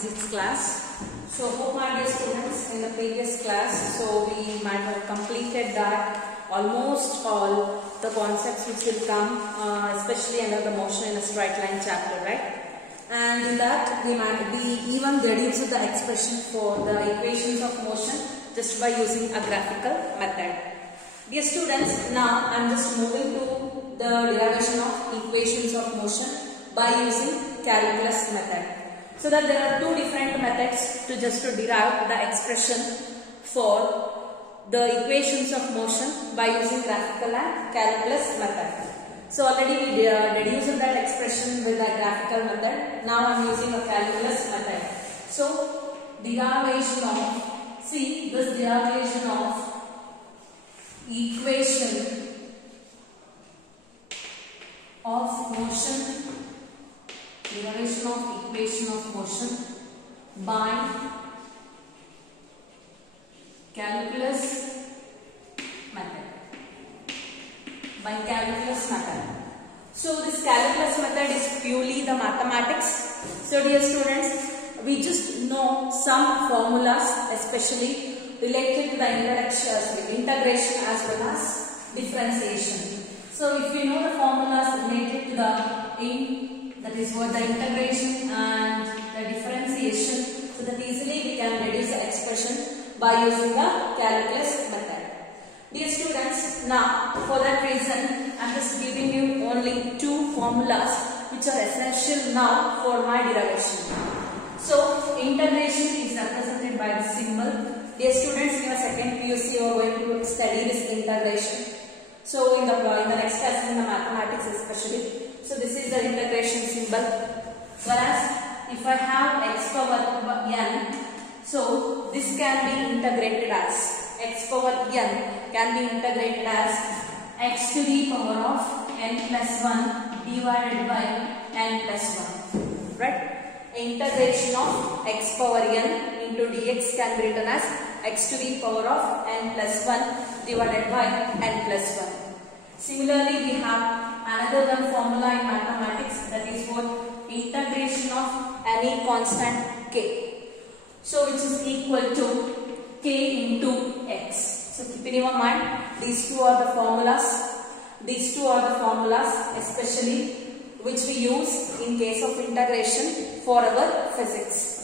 physics class. So hope my dear students, in the previous class, so we might have completed that almost all the concepts which will come, especially under the motion in a straight line chapter, right? And in that we might be even reduced the expression for the equations of motion just by using a graphical method. Dear students, now I am just moving to the derivation of equations of motion by using calculus method. So that there are two different methods to derive the expression for the equations of motion by using graphical and calculus method. So already we deduced that expression with the graphical method. Now I am using a calculus method. So derivation of, see this derivation of equation of motion, derivation of equation of motion by calculus method. By calculus method. So this calculus method is purely the mathematics. So dear students, we just know some formulas, especially related to the integration as well as differentiation. So if we know the formulas related to that is what the integration and the differentiation, so that easily we can reduce the expression by using the calculus method. Dear students, now for that reason I am just giving you only two formulas which are essential now for my derivation. So integration is represented by the symbol. Dear students, in your second PUC you are going to study this integration. So in the next class in the mathematics especially. So this is the integration symbol. Whereas if I have x power n, so this can be integrated as x power n can be integrated as x to the power of n plus 1 divided by n plus 1. Right? Integration of x power n into dx can be written as x to the power of n plus 1 divided by n plus 1. Similarly, we have another one formula in mathematics, that is what integration of any constant k. So which is equal to k into x. So keep in your mind, these two are the formulas. These two are the formulas especially which we use in case of integration for our physics.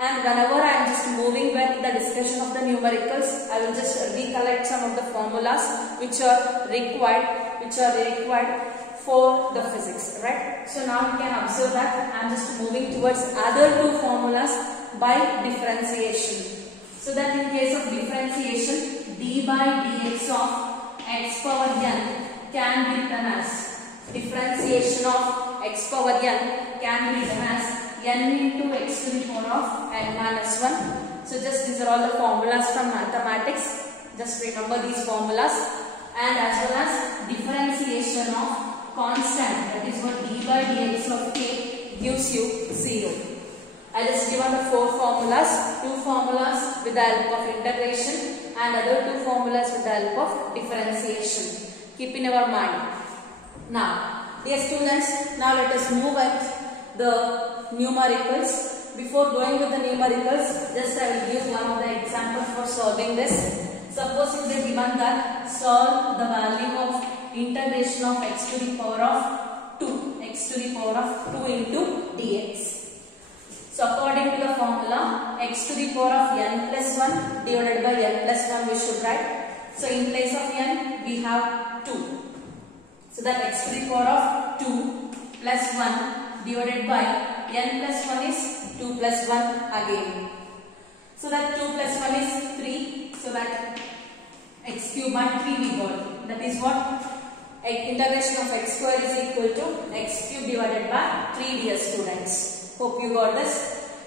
And whenever I am just moving with the discussion of the numericals, I will just recollect some of the formulas which are required for the physics, right? So now you can observe that I am just moving towards other two formulas by differentiation. So that in case of differentiation, d by dx of x power n can be written as differentiation of x power n can be written as n into x to the power of n minus 1. So just these are all the formulas from mathematics. Just remember these formulas. And as well as differentiation of constant, that is what d by dx of k gives you 0. I just given the four formulas, two formulas with the help of integration and other two formulas with the help of differentiation. Keep in our mind. Now, dear students, now let us move at the numericals. Before going with the numericals, just I will give one of the examples for solving this. Suppose if they given that solve the value of integration of x to the power of 2, x to the power of 2 into dx. So according to the formula, x to the power of n plus 1 divided by n plus 1 we should write. So in place of n we have 2. So that x to the power of 2 plus 1 divided by n plus 1 is 2 plus 1 again. So that 2 plus 1 is 3. So that x cube by 3 we got. That is what? Integration of x square is equal to x cube divided by 3, dear students. Hope you got this.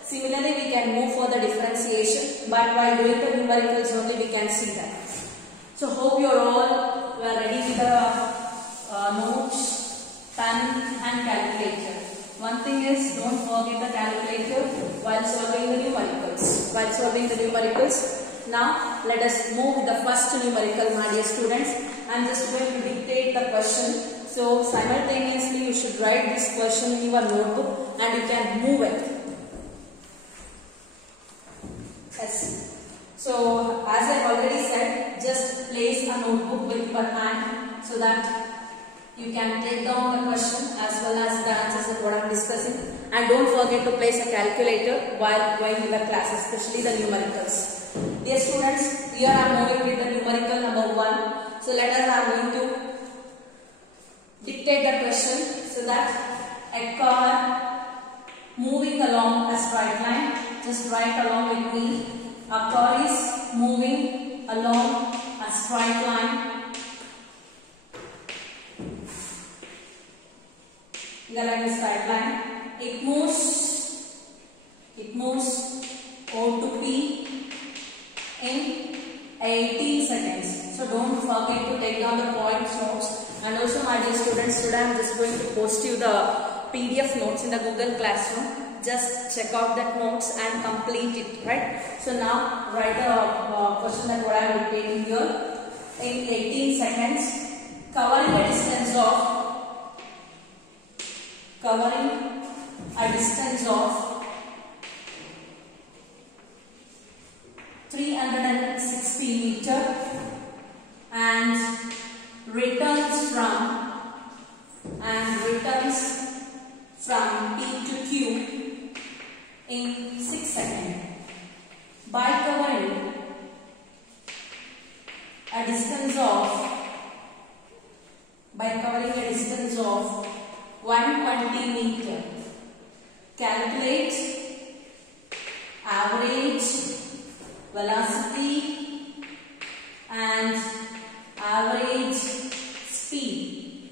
Similarly, we can move for the differentiation, but while doing the numericals only we can see that. So hope you are all ready with the notes, pen and calculator. One thing is, don't forget the calculator while solving the numericals. Now let us move with the first numerical, my dear students. I am just going to dictate the question. So simultaneously you should write this question in your notebook and you can move it. S. So as I already said, just place a notebook with per hand so that you can take down the question as well as the answers of what I am discussing. And don't forget to place a calculator while going to the class, especially the numericals. Dear students, here I am moving with the numerical number 1. So let us are going to dictate the question so that a car moving along a straight line, just write along with me. A car is moving along a straight line. The straight line. It moves O to P in 18 seconds. So don't forget to take down the points notes. And also, my dear students, today I am just going to post you the PDF notes in the Google Classroom. Just check out that notes and complete it, right? So now write a question that what I am dictating here. In 18 seconds, covering a distance of 360 meter and returns from P to Q in 6 seconds by covering a distance of 120 meter. Calculate average velocity and average speed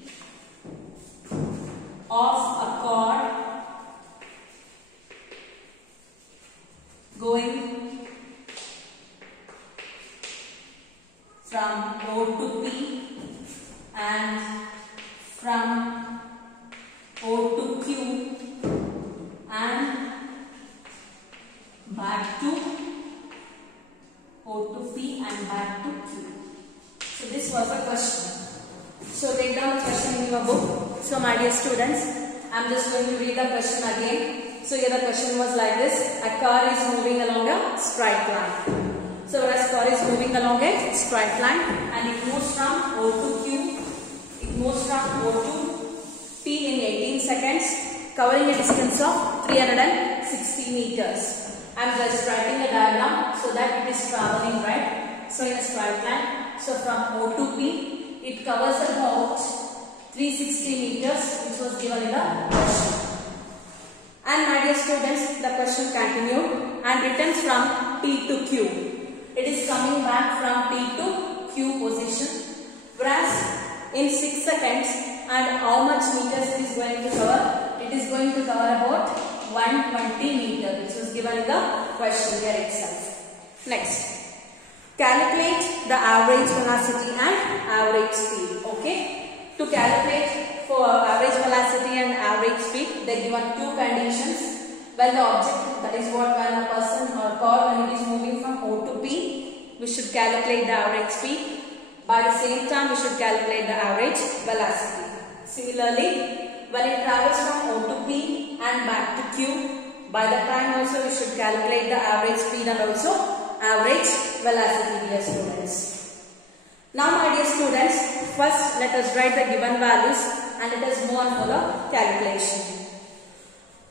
of a car going from O to P and from O to Q and back to O to P and back to Q. So this was a question. So take down the question in your book. So my dear students, I am just going to read the question again. So here the question was like this. A car is moving along a straight line. So a car is moving along a straight line and it moves from O to Q. It moves from O to P in 18 seconds, covering a distance of 360 meters. I am just writing a diagram so that it is traveling, right? So in a straight line, so from O to P, it covers about 360 meters, which was given in the question. And my dear students, the question continued and returns from P to Q. It is coming back from P to Q position, whereas in 6 seconds, and how much meters it is going to cover? It is going to cover about 120 meters, which was given in the question here itself. Next, calculate the average velocity and average speed. Okay, to calculate for average velocity and average speed, they given two conditions. When the object, that is what, when a person or car, when it is moving from O to P, we should calculate the average speed. By the same time, we should calculate the average velocity. Similarly, when it travels from O to P and back to Q, by the time also we should calculate the average speed and also average velocity, dear students. Now my dear students, first let us write the given values and let us move on for the calculation.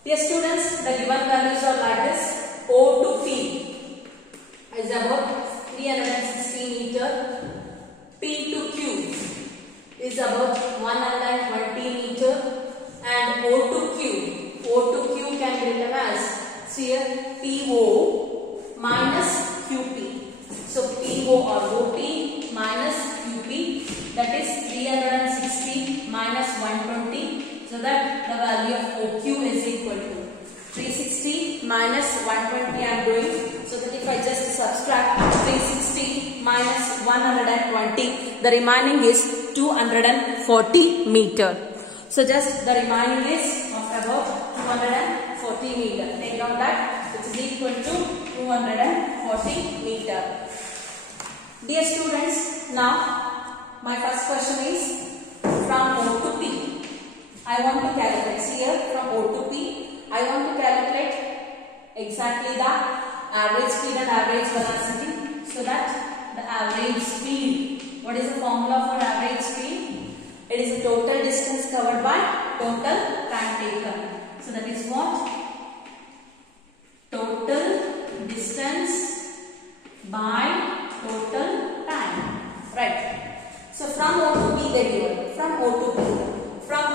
Dear students, the given values are like this. O to P is about 360 meter. P to Q is about 120 meter, and O to Q can be written as here PO minus QP. So PO or OP minus QP, that is 360 minus 120. So that the value of OQ is equal to 360 minus 120 I am doing. So that if I just subtract 360 minus 120, the remaining is 240 meter. So just the remaining is of about 240 meter. Take down that, which is equal to 240 meter. Dear students, now my first question is from O to P. I want to calculate, see here from O to P, I want to calculate exactly the average speed and average velocity. So that the average speed, what is the formula for average speed? It is the total distance covered by total time taken. So that is what? Total distance by total time. Right. So from O to P they given. From O to P. From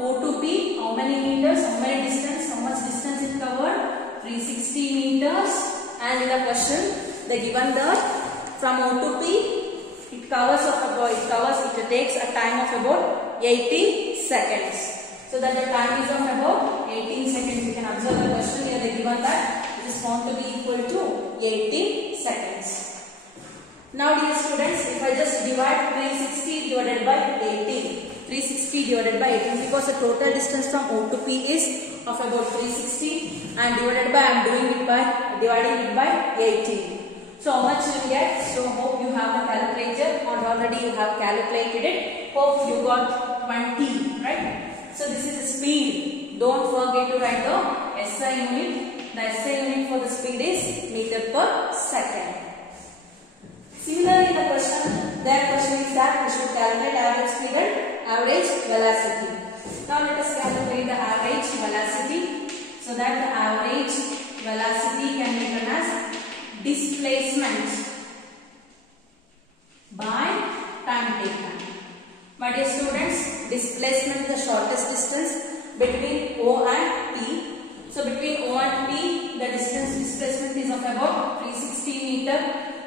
O to P, how many meters? How many distance? How much distance it covered? 360 meters. And in the question they given the from O to P. It takes a time of about 18 seconds. So that the time is of about 18 seconds. You can observe the question here they given that it is found to be equal to 18 seconds. Now dear students, if I just divide 360 divided by 18. 360 divided by 18 because the total distance from O to P is of about 360 and divided by dividing it by 18. So how much you will get? So hope you have the calculator or already you have calculated it. Hope you got 20, right? So this is the speed. Don't forget to write the SI unit. The SI unit for the speed is meter per second. Similarly, their question is that we should calculate average speed and average velocity. Now let us calculate the average velocity. So that the average velocity can be written as displacement by time taken. My dear students, displacement is the shortest distance between O and P. So between O and P, the displacement is of about 360 meter.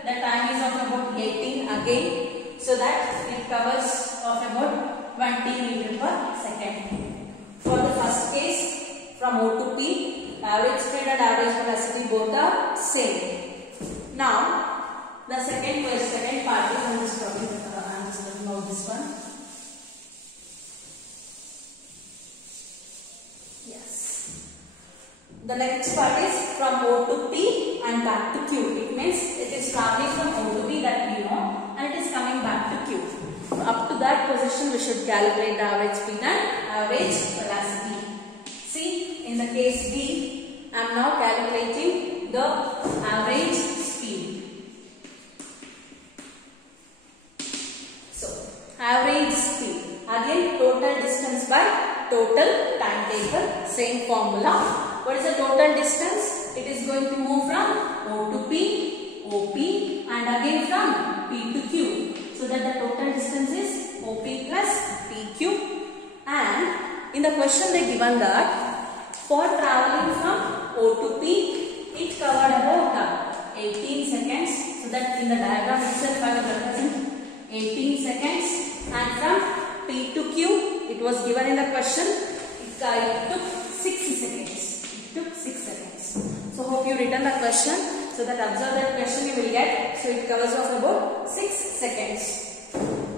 The time is of about 18 again. So that it covers of about 20 meter per second. For the first case, from O to P, average speed and average velocity both are same. Now, the second part is I'm just talking about this one. Yes. The next part is from O to P and back to Q. It means it is traveling from O to P that we know and it is coming back to Q. So up to that position we should calculate the average speed and average velocity. See, in the case B, I am now calculating the average speed. So, average speed. Again, total distance by total time taken. Same formula. What is the total distance? It is going to move from O to P, OP and again from P to Q. So that the total distance is OP plus PQ. And in the question they given that for traveling from O to P, it covered about 18 seconds. So that in the diagram itself I will represent 18 seconds. And from P to Q, it was given in the question, it took 6 seconds. Took 6 seconds. So hope you written the question. So that observe that question you will get. So it covers of about 6 seconds.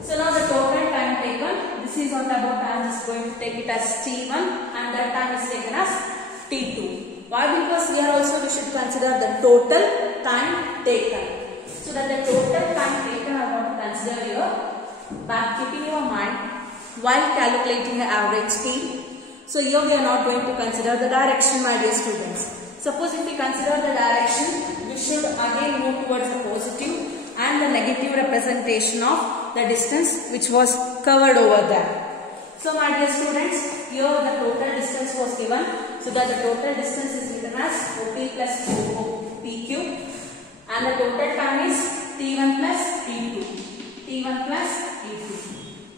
So now the total time taken. This is what about I am just going to take it as T1 and that time is taken as T2. Why? Because here also we should consider the total time taken. So that the total time taken I want to consider here. But keeping your mind while calculating the average speed. So here we are not going to consider the direction, my dear students. Suppose if we consider the direction, we should again move towards the positive and the negative representation of the distance which was covered over there. So my dear students, here the total distance was given. So that the total distance is written as OP plus PQ and the total time is T1 plus T2. T1 plus T2.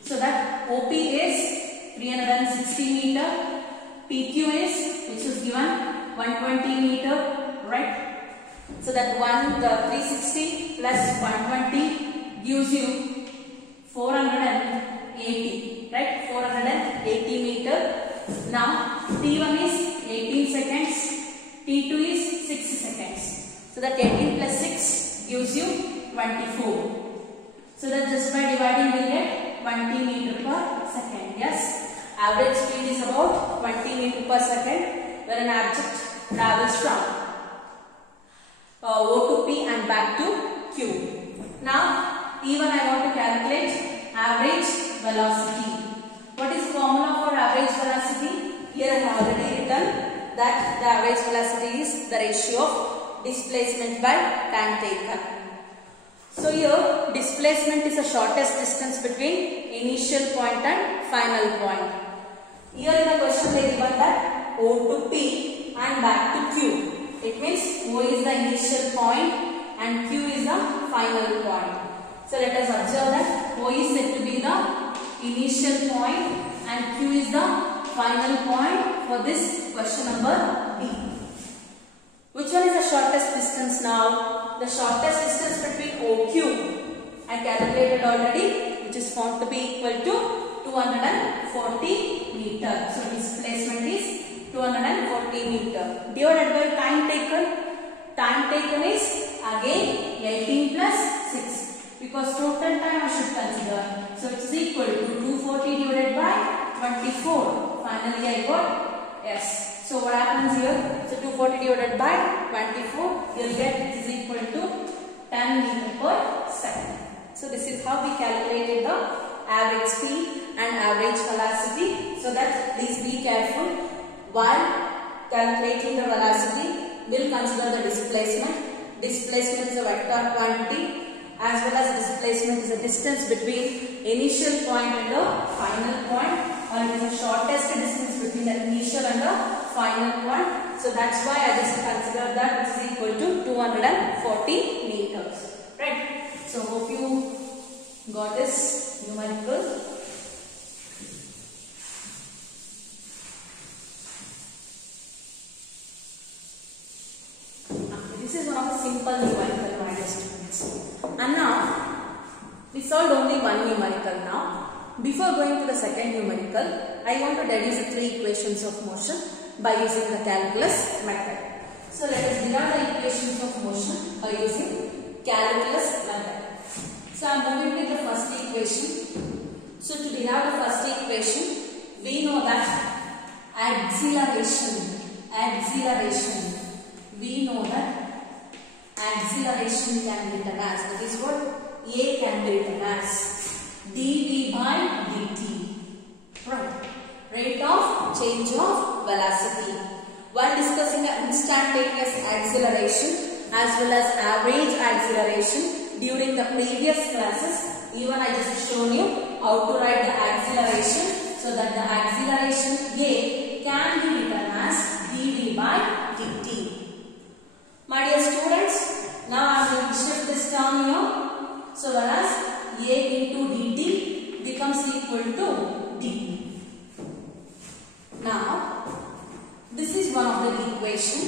So that OP is 360 meter, PQ is, which is given 120 meter, right? So that 360 plus 120 gives you 480, right? 480 meter. Now T1 is 18 seconds, T2 is 6 seconds. So that 18 plus 6 gives you 24. So that just by dividing we get 20 meter per second. Yes. Average speed is about 20 meter per second where an object travels from O to P and back to Q. Now, even I want to calculate average velocity. What is the formula for average velocity? Here I have already written that the average velocity is the ratio of displacement by time taken. So here displacement is the shortest distance between initial point and final point. Here in the question they given that O to P and back to Q. It means O is the initial point and Q is the final point. So let us observe that O is said to be the initial point and Q is the final point for this question number B. Which one is the shortest distance now? The shortest distance between OQ I calculated already, which is found to be equal to 240 meter. So displacement is 240 meter. Divided by time taken. Time taken is again 18 plus 6. Because total time I should consider. So it is equal to 240 divided by 24. Finally I got yes. So what happens here? So 240 divided by 24, you will get it is equal to 10 meter per second. So this is how we calculated the average speed and average velocity. So that please be careful while calculating the velocity. We'll consider the displacement. Displacement is a vector quantity, as well as displacement is a distance between initial point and the final point, or it is the shortest distance between the initial and the final point. So that's why I just consider that this is equal to 240 meters. Right. So hope you got this numerical. This is one of the simple numerical, my dear students. And now we solved only one numerical now. Before going to the second numerical, I want to deduce the 3 equations of motion by using the calculus method. So let us derive the equations of motion by using calculus method. So I am moving to the first equation. So to derive the first equation, we know that acceleration, we know that acceleration can be written as, that is what A can be written as dV by dt. Right. Rate of change of velocity. While discussing the instantaneous acceleration as well as average acceleration during the previous classes, even I just shown you how to write the acceleration, so that the acceleration A can be written as dV by dt. My dear students, now I am going to shift this term here, so whereas A into dt becomes equal to d. Now, this is one of the equation.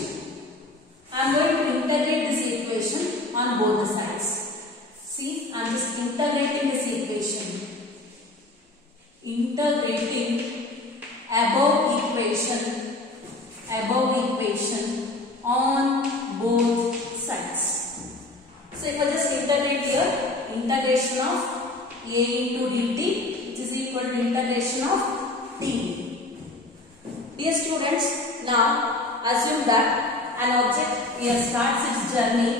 I am going to integrate this equation on both the sides. See, I am just integrating this equation. Integrating above equation on both sides. So if I just integrate here, integration of A into dt, which is equal to integration of d. Dear students, now assume that an object here starts its journey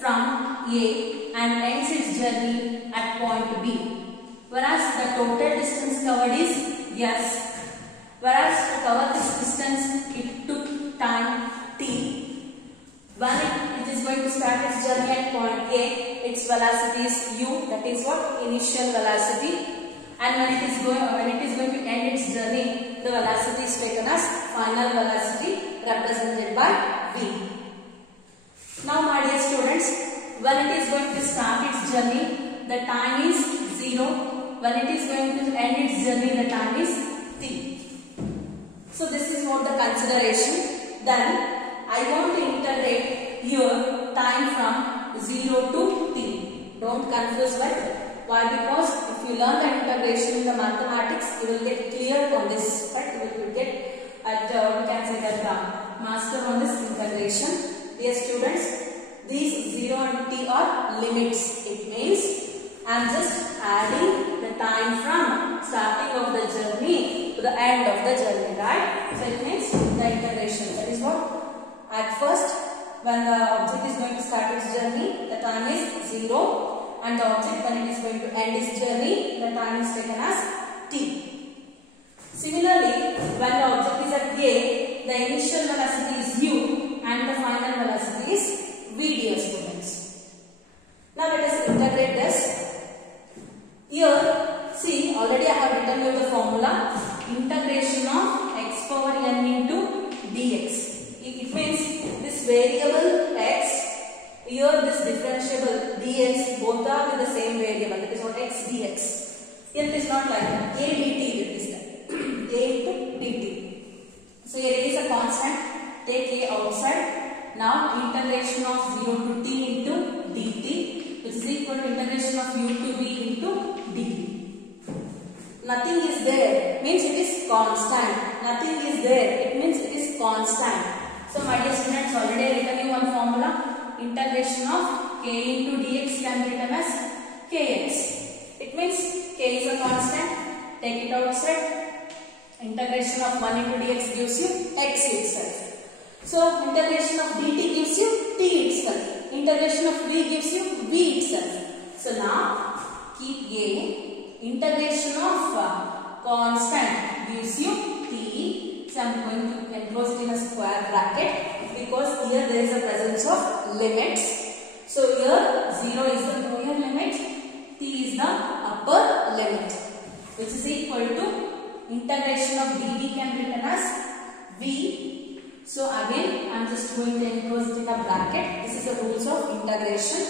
from A and ends its journey at point B. Whereas the total distance covered is S. Whereas to cover this distance it took time t. When it is going to start its journey at point A, its velocity is u, that is what initial velocity. And when it is going to end its journey, the velocity is taken as final velocity, represented by v. Now my dear students, when it is going to start its journey, the time is 0. When it is going to end its journey, the time is t. So this is what the consideration. Then I want to integrate here time from 0 to t. Don't confuse with. Why? Because if you learn the integration in the mathematics, you will get clear on this. But you will get at we can say that master on this integration. Dear students, these 0 and t are limits. It means I am just adding the time from starting of the journey to the end of the journey, right? So it means the integration. That is what at first when the object is going to start its journey, the time is 0. And the object when it is going to end its journey, the time is taken as t. Similarly, when the object is at A, the initial velocity is u and the final velocity is already I have written you the formula. Integration of x power n into dx. It means this variable x, here this differentiable dx, both are with the same variable, that is what x dx. Here it is not like that. A dt it is that. A into dt. So here it is a constant. Take a outside. Now integration of 0 to t into dt, which is equal to integration of u to v into dt. Nothing is there means it is constant. Nothing is there, it means it is constant. So my dear students, already written you one formula. Integration of k into dx can be written as kx. It means k is a constant. Take it outside. Integration of 1 into dx gives you x itself. So integration of dt gives you t itself. Integration of v gives you v itself. So now keep a. Integration of constant gives you t. So I am going to enclose it in a square bracket because here there is a presence of limits. So here 0 is the lower limit, t is the upper limit, which is equal to integration of dv can be written as v. So again I am just going to enclose it in a bracket. This is the rules of integration.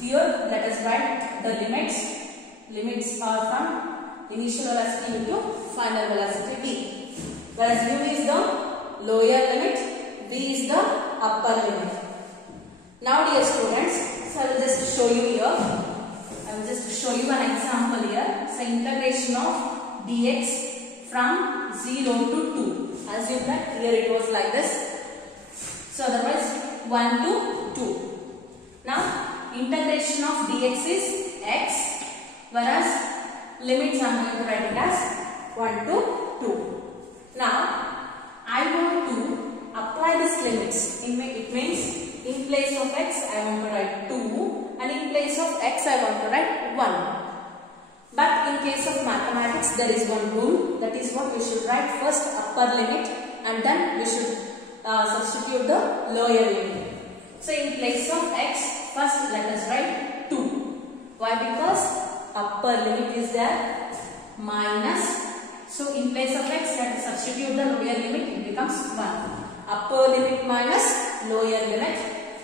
Here let us write the limits. Limits are from initial velocity into final velocity v. Whereas u is the lower limit, v is the upper limit. Now dear students, so I will just show you here. I will just show you an example here. So integration of dx from 0 to 2. Assume that here it was like this. So otherwise 1 to 2. Now integration of dx is x. Whereas limits I am going to write it as 1 to 2. Now I want to apply this limits. It means in place of x I want to write 2 and in place of x I want to write 1. But in case of mathematics there is one rule, that is what we should write first upper limit and then we should substitute the lower limit. So in place of x first let us write 2. Why? Because upper limit is there minus, so in place of x let us substitute the lower limit, it becomes 1. Upper limit minus lower limit,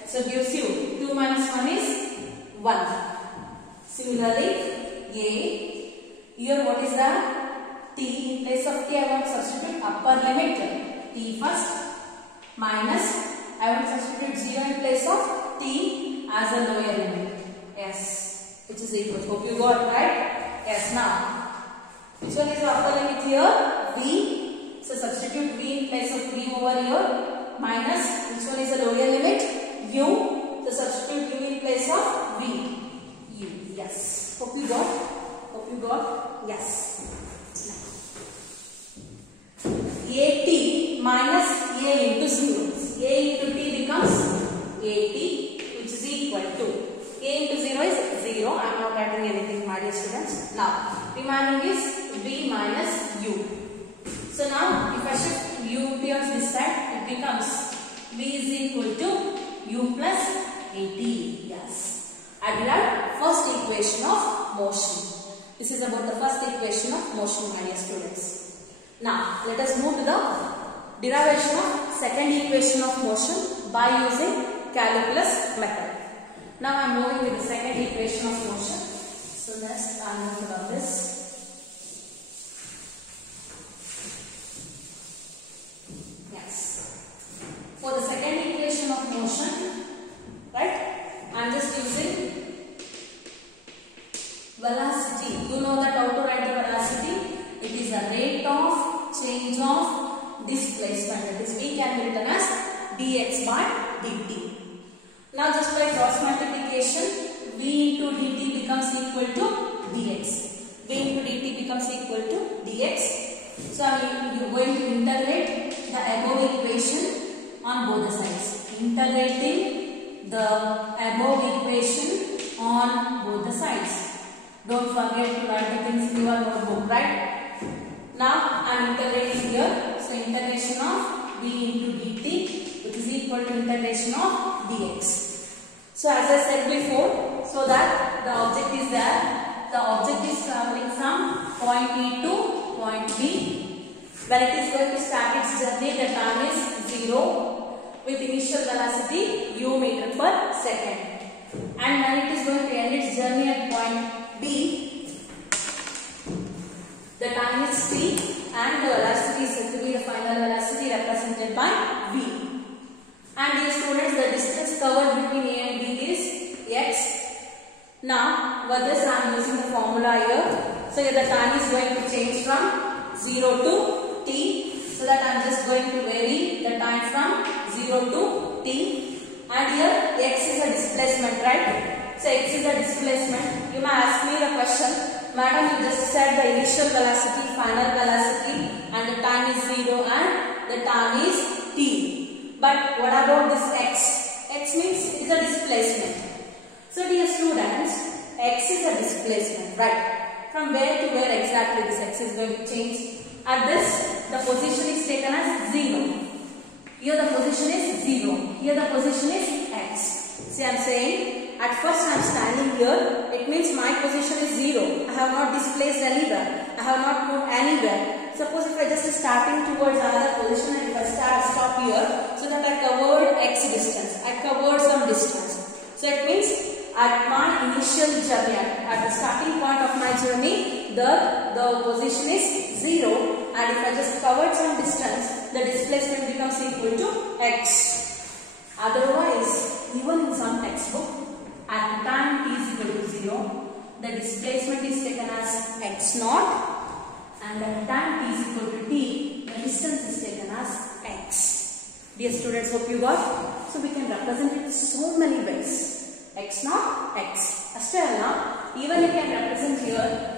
so gives you 2 minus 1 is 1. Similarly a, here what is that? T, in place of k I want to substitute upper limit t first minus I want to substitute 0 in place of t as a lower limit s, which is equal. Hope you got right. Yes. Now which one is the upper limit here? V. So substitute v in place of v over here minus which one is the lower limit? U. So substitute u in place of v. U. Yes. Hope you got. Hope you got. Yes. At minus a into 0. A into t becomes at, which is equal to a into 0 is 0. I am not writing anything, my dear students. Now remaining is v minus u. So now if I shift u towards this side, it becomes v is equal to u plus at. Yes. I derived first equation of motion. This is about the first equation of motion, my dear students. Now let us move to the derivation of second equation of motion by using calculus method. Now I am moving with the second equation of motion. So next I am going to do this. Yes. For the second equation of motion, right? I am just using velocity. You know that how to write the velocity. It is the rate of change of displacement. That is, v can be written as dx by dt. Now just by cross multiplication, v into dt becomes equal to dx. v into dt becomes equal to dx. So I am going to integrate the above equation on both the sides. Integrating the above equation on both the sides. Don't forget to write the things in your notebook, right? Now I am integrating here. So integration of v into dt, which is equal to integration of dx. So as I said before, so that the object is there, the object is traveling from point E to point B. When it is going to start its journey, the time is 0 with initial velocity u meter per second. And when it is going to end its journey at point B, the time is t and the velocity is said to be the final velocity represented by v. And dear students, the distance covered between A and B is x. Now, for this I am using the formula here. So here the time is going to change from 0 to t. So that I am just going to vary the time from 0 to t. And here x is a displacement, right? So x is a displacement. You may ask me the question, madam, you just said the initial velocity, final velocity, and the time is 0 and the time is t. But what about this x? X means it's a displacement. So dear students, x is a displacement, right? From where to where exactly this x is going to change? At this, the position is taken as 0. Here the position is 0. Here the position is x. See, I am saying, at first I am standing here. It means my position is 0. I have not displaced anywhere. I have not moved anywhere. Suppose if I just starting towards another position and if I stop here, so that I covered x distance. I covered some distance. So it means at my initial journey, at the starting point of my journey, the position is 0. And if I just covered some distance, the displacement becomes equal to x. Otherwise, even in some textbook, at the time t is equal to 0, the displacement is taken as x naught. And at the time t is equal to t, the distance is taken as x. Dear students, hope you got. So we can represent it so many ways. X naught, x. Astella, even you can represent here